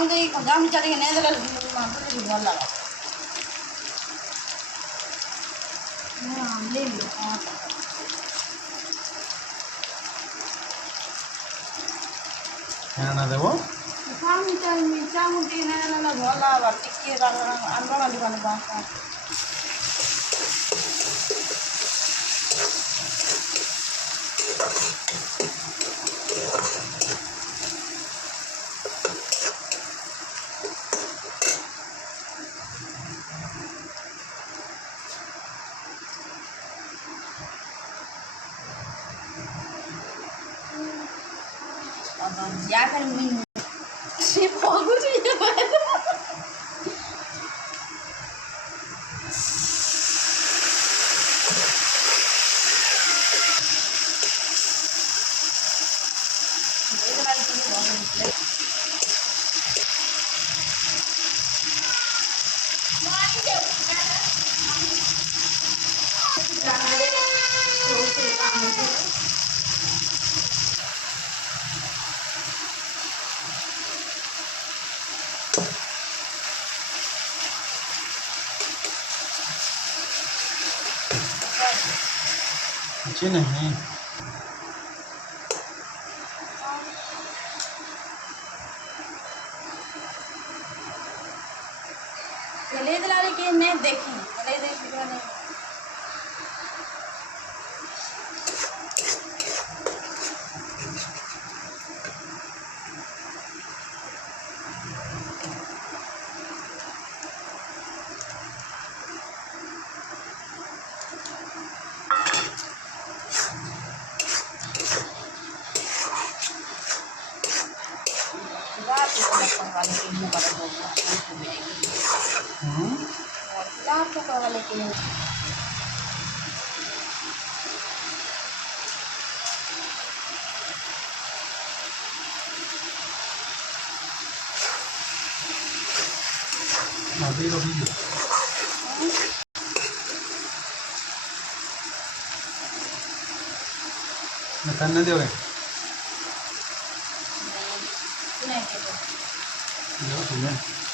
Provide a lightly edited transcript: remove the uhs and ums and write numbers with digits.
गाँव चले नहीं देले भल लगा ले लियो ना देवो चामुटी नहीं भल टिके आंध्र वाली बन जाकर मिन से पगु चाहिए अच्छी नहीं ले दिला लेकिन मैं देखी ले देखी नहीं वाले के अभी अभी मैं करने दोगे नहीं तुम्हें